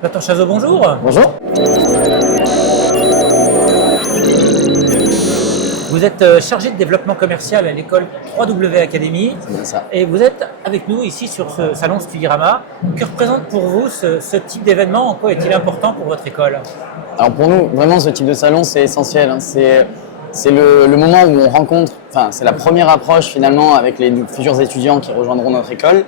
Nathan Chazot, bonjour. Bonjour. Vous êtes chargé de développement commercial à l'école 3W Academy. C'est bien ça. Et vous êtes avec nous ici sur ce salon Studirama. Que représente pour vous ce type d'événement? En quoi est-il important pour votre école? Alors pour nous, vraiment, ce type de salon, c'est essentiel. C'est le moment où on rencontre, enfin, c'est la première approche finalement avec les futurs étudiants qui rejoindront notre école.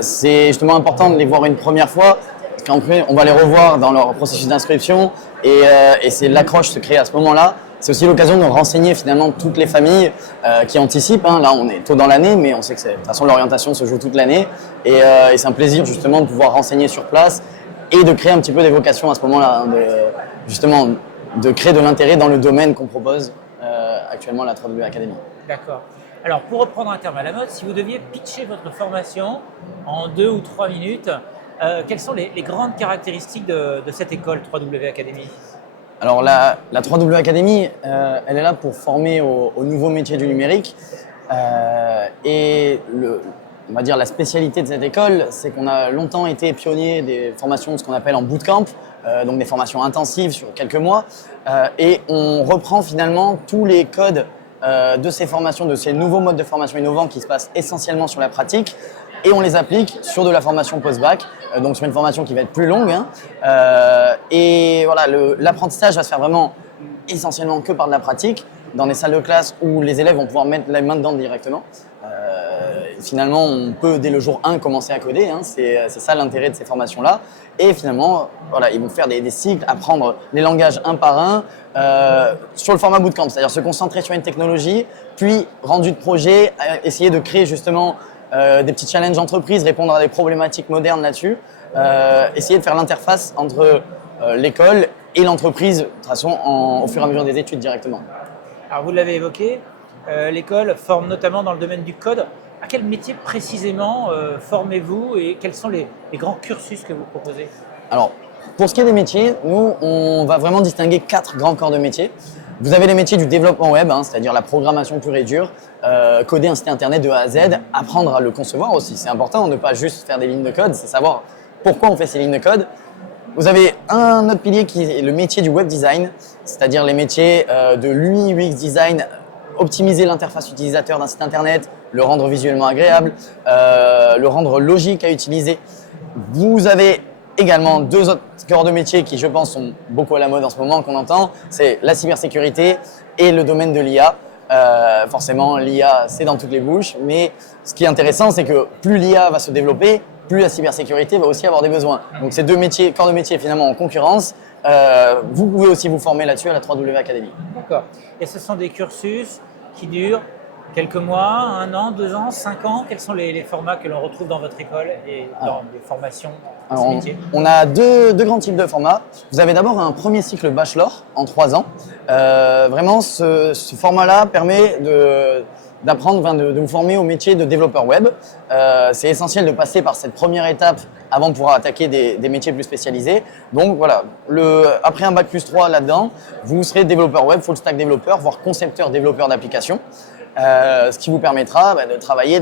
C'est justement important de les voir une première fois, parce qu'après, on va les revoir dans leur processus d'inscription et c'est l'accroche se crée à ce moment-là. C'est aussi l'occasion de renseigner finalement toutes les familles qui anticipent. Là, on est tôt dans l'année, mais on sait que de toute façon, l'orientation se joue toute l'année. Et c'est un plaisir justement de pouvoir renseigner sur place et de créer un petit peu des vocations à ce moment-là, justement de créer de l'intérêt dans le domaine qu'on propose actuellement à la 3W Academy. D'accord. Alors, pour reprendre un terme à la mode, si vous deviez pitcher votre formation en 2 ou 3 minutes, quelles sont les grandes caractéristiques de cette école 3W Academy? Alors la 3W Academy, elle est là pour former aux nouveaux métiers du numérique. On va dire la spécialité de cette école, c'est qu'on a longtemps été pionnier des formations, ce qu'on appelle en bootcamp, donc des formations intensives sur quelques mois. Et on reprend finalement tous les codes de ces formations, de ces nouveaux modes de formation innovants qui se passent essentiellement sur la pratique, et on les applique sur de la formation post-bac, donc sur une formation qui va être plus longue. Et voilà, l'apprentissage va se faire vraiment essentiellement que par de la pratique, dans des salles de classe où les élèves vont pouvoir mettre les mains dedans directement. Finalement, on peut dès le jour 1 commencer à coder, c'est ça l'intérêt de ces formations-là. Et finalement, voilà, ils vont faire des cycles, apprendre les langages un par un sur le format bootcamp, c'est-à-dire se concentrer sur une technologie, puis rendu de projet, essayer de créer justement des petits challenges entreprises, répondre à des problématiques modernes là-dessus, essayer de faire l'interface entre l'école et l'entreprise, de toute façon, au fur et à mesure des études directement. Alors, vous l'avez évoqué, l'école forme notamment dans le domaine du code. À quel métier précisément formez-vous et quels sont les grands cursus que vous proposez? Alors, pour ce qui est des métiers, nous, on va vraiment distinguer 4 grands corps de métiers. Vous avez les métiers du développement web, c'est-à-dire la programmation pure et dure, coder un site internet de A à Z, apprendre à le concevoir aussi. C'est important, ne pas juste faire des lignes de code, c'est savoir pourquoi on fait ces lignes de code. Vous avez un autre pilier qui est le métier du web design, c'est-à-dire les métiers de l'UI, UX design, optimiser l'interface utilisateur d'un site internet, le rendre visuellement agréable, le rendre logique à utiliser. Vous avez également 2 autres corps de métier qui, je pense, sont beaucoup à la mode en ce moment, qu'on entend, c'est la cybersécurité et le domaine de l'IA. Forcément, l'IA, c'est dans toutes les bouches, mais ce qui est intéressant, c'est que plus l'IA va se développer, plus la cybersécurité va aussi avoir des besoins. Donc ces 2 corps de métier finalement en concurrence. Vous pouvez aussi vous former là-dessus à la 3W Academy. D'accord. Et ce sont des cursus qui durent quelques mois, 1 an, 2 ans, 5 ans? Quels sont les formats que l'on retrouve dans votre école et dans les formations dans ces métiers? On a deux grands types de formats. Vous avez d'abord un premier cycle bachelor en 3 ans. Vraiment, ce format-là permet d'apprendre, de vous former au métier de développeur web. C'est essentiel de passer par cette première étape avant de pouvoir attaquer des métiers plus spécialisés. Donc voilà, après un bac plus 3 là-dedans, vous serez développeur web, full stack développeur, voire concepteur développeur d'applications. Ce qui vous permettra de travailler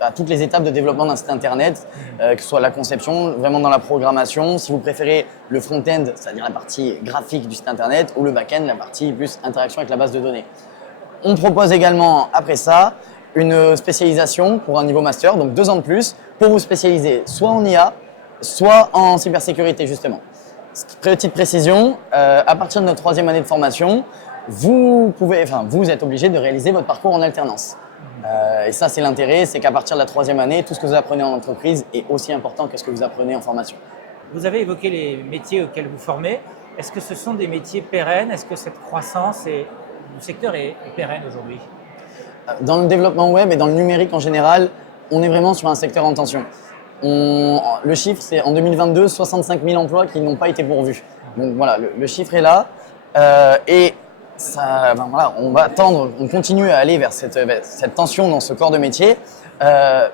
à toutes les étapes de développement d'un site internet, que ce soit la conception, vraiment dans la programmation, si vous préférez le front-end, c'est-à-dire la partie graphique du site internet, ou le back-end, la partie plus interaction avec la base de données. On propose également, après ça, une spécialisation pour un niveau master, donc 2 ans de plus, pour vous spécialiser soit en IA, soit en cybersécurité justement. Petite précision, à partir de notre 3e année de formation, vous êtes obligé de réaliser votre parcours en alternance. Et ça, c'est l'intérêt, c'est qu'à partir de la 3e année, tout ce que vous apprenez en entreprise est aussi important que ce que vous apprenez en formation. Vous avez évoqué les métiers auxquels vous formez. Est-ce que ce sont des métiers pérennes? Est-ce que cette croissance du secteur est pérenne aujourd'hui? Dans le développement web et dans le numérique en général, on est vraiment sur un secteur en tension. Le chiffre, c'est en 2022, 65 000 emplois qui n'ont pas été pourvus. Donc voilà, le chiffre est là. On continue à aller vers cette tension dans ce corps de métier.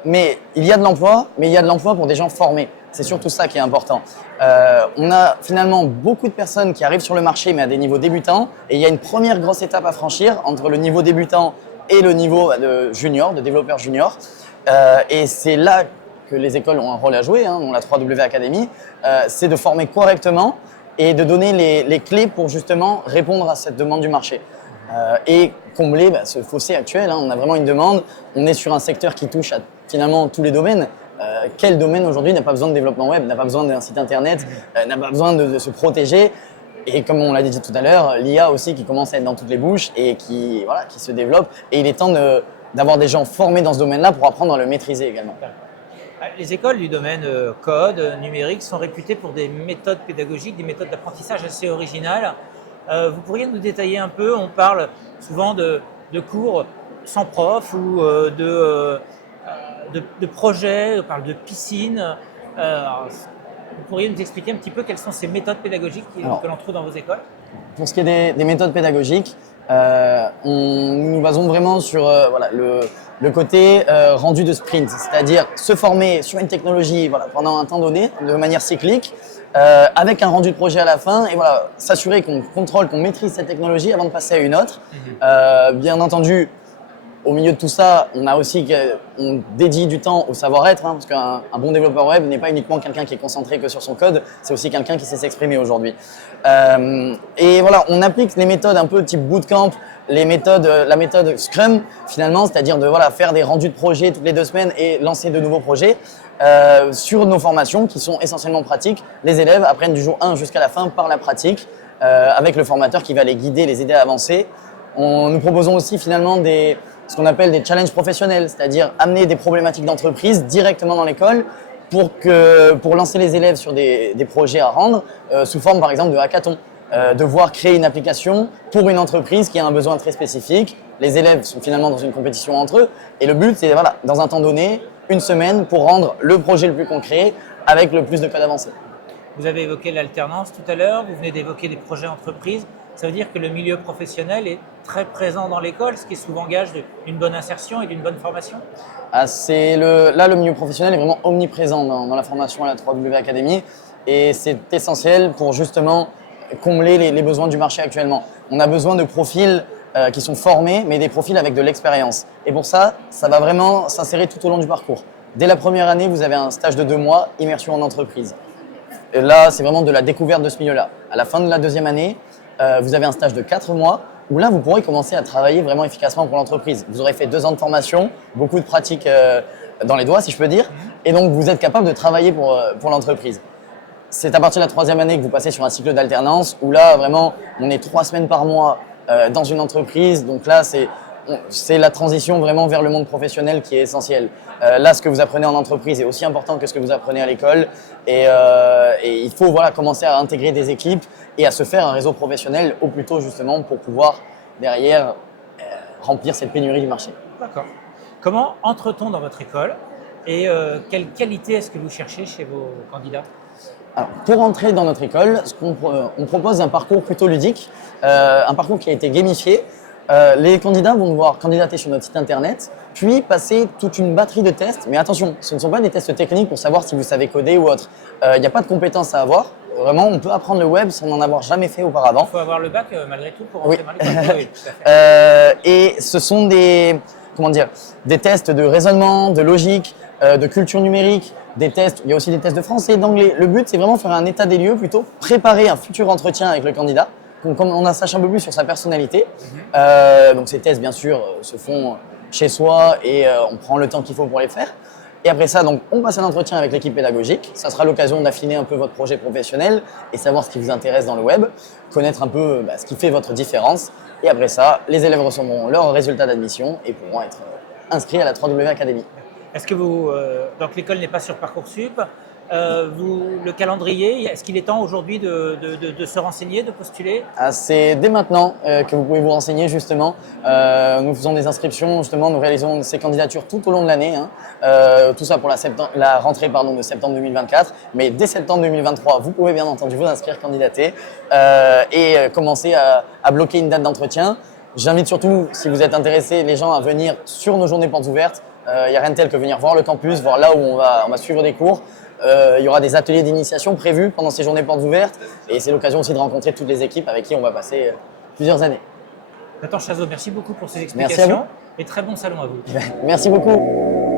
Mais il y a de l'emploi, mais il y a de l'emploi pour des gens formés. C'est surtout ça qui est important. On a finalement beaucoup de personnes qui arrivent sur le marché, mais à des niveaux débutants. Et il y a une première grosse étape à franchir entre le niveau débutant et le niveau de junior, de développeur junior. Et c'est là que les écoles ont un rôle à jouer, dont la 3W Academy, c'est de former correctement et de donner les clés pour justement répondre à cette demande du marché. Et combler ce fossé actuel. On a vraiment une demande, on est sur un secteur qui touche à finalement tous les domaines. Quel domaine aujourd'hui n'a pas besoin de développement web, n'a pas besoin d'un site internet, n'a pas besoin de se protéger? Et comme on l'a dit tout à l'heure, l'IA aussi qui commence à être dans toutes les bouches et qui se développe. Et il est temps d'avoir des gens formés dans ce domaine-là pour apprendre à le maîtriser également. Les écoles du domaine code, numérique sont réputées pour des méthodes pédagogiques, des méthodes d'apprentissage assez originales. Vous pourriez nous détailler un peu? On parle souvent de cours sans prof ou de projets, on parle de piscine. Vous pourriez nous expliquer un petit peu quelles sont ces méthodes pédagogiques que l'on trouve dans vos écoles? Pour ce qui est des méthodes pédagogiques, nous nous basons vraiment sur le côté rendu de sprint, c'est-à-dire se former sur une technologie pendant un temps donné, de manière cyclique, avec un rendu de projet à la fin, et s'assurer qu'on contrôle, qu'on maîtrise cette technologie avant de passer à une autre. Bien entendu, au milieu de tout ça, on dédie du temps au savoir-être, parce qu'un bon développeur web n'est pas uniquement quelqu'un qui est concentré que sur son code, c'est aussi quelqu'un qui sait s'exprimer aujourd'hui. Et on applique les méthodes un peu type bootcamp, la méthode Scrum finalement, c'est-à-dire de faire des rendus de projets toutes les 2 semaines et lancer de nouveaux projets sur nos formations qui sont essentiellement pratiques. Les élèves apprennent du jour 1 jusqu'à la fin par la pratique, avec le formateur qui va les guider, les aider à avancer. Nous proposons aussi finalement ce qu'on appelle des challenges professionnels, c'est-à-dire amener des problématiques d'entreprise directement dans l'école pour lancer les élèves sur des projets à rendre sous forme par exemple de hackathon, devoir créer une application pour une entreprise qui a un besoin très spécifique. Les élèves sont finalement dans une compétition entre eux et le but c'est dans un temps donné, 1 semaine pour rendre le projet le plus concret avec le plus de code avancé. Vous avez évoqué l'alternance tout à l'heure, vous venez d'évoquer des projets entreprises. Ça veut dire que le milieu professionnel est très présent dans l'école, ce qui est souvent gage d'une bonne insertion et d'une bonne formation? Le milieu professionnel est vraiment omniprésent dans la formation à la 3W Academy et c'est essentiel pour justement combler les besoins du marché actuellement. On a besoin de profils qui sont formés, mais des profils avec de l'expérience. Et pour ça, ça va vraiment s'insérer tout au long du parcours. Dès la première année, vous avez un stage de 2 mois, immersion en entreprise. Et là, c'est vraiment de la découverte de ce milieu-là. À la fin de la 2e année, vous avez un stage de 4 mois où là, vous pourrez commencer à travailler vraiment efficacement pour l'entreprise. Vous aurez fait 2 ans de formation, beaucoup de pratiques dans les doigts, si je peux dire, et donc vous êtes capable de travailler pour l'entreprise. C'est à partir de la 3e année que vous passez sur un cycle d'alternance où là, vraiment, on est 3 semaines par mois dans une entreprise. Donc là, c'est la transition vraiment vers le monde professionnel qui est essentielle. Là, ce que vous apprenez en entreprise est aussi important que ce que vous apprenez à l'école. Et il faut commencer à intégrer des équipes et à se faire un réseau professionnel au plus tôt justement pour pouvoir derrière remplir cette pénurie du marché. D'accord. Comment entre-t-on dans votre école et quelle qualité est-ce que vous cherchez chez vos candidats? Alors, pour entrer dans notre école, on propose un parcours plutôt ludique, un parcours qui a été gamifié. Les candidats vont devoir candidater sur notre site internet, puis passer toute une batterie de tests. Mais attention, ce ne sont pas des tests techniques pour savoir si vous savez coder ou autre. Il n'y a pas de compétences à avoir. Vraiment, on peut apprendre le web sans en avoir jamais fait auparavant. Il faut avoir le bac malgré tout pour rentrer dans l'école. Oui, tout à fait. Et ce sont des tests de raisonnement, de logique, de culture numérique, des tests. Il y a aussi des tests de français et d'anglais. Le but, c'est vraiment faire un état des lieux, plutôt préparer un futur entretien avec le candidat. Donc, comme on en sache un peu plus sur sa personnalité. Donc ces tests, bien sûr, se font chez soi et on prend le temps qu'il faut pour les faire. Et après ça, donc, on passe un entretien avec l'équipe pédagogique. Ça sera l'occasion d'affiner un peu votre projet professionnel et savoir ce qui vous intéresse dans le web, connaître un peu ce qui fait votre différence. Et après ça, les élèves recevront leurs résultats d'admission et pourront être inscrits à la 3W Academy. Est-ce que donc l'école n'est pas sur Parcoursup, le calendrier, est-ce qu'il est temps aujourd'hui de se renseigner, de postuler? C'est dès maintenant que vous pouvez vous renseigner justement. Nous faisons des inscriptions, justement, nous réalisons ces candidatures tout au long de l'année. Tout ça pour la rentrée de septembre 2024. Mais dès septembre 2023, vous pouvez bien entendu vous inscrire, candidater et commencer à bloquer une date d'entretien. J'invite surtout, si vous êtes intéressés, les gens à venir sur nos journées portes ouvertes. Il n'y a rien de tel que venir voir le campus, voir là où on va suivre des cours. Il y aura des ateliers d'initiation prévus pendant ces journées portes ouvertes et c'est l'occasion aussi de rencontrer toutes les équipes avec qui on va passer plusieurs années. Nathan Chazot, merci beaucoup pour ces explications et très bon salon à vous. Merci beaucoup.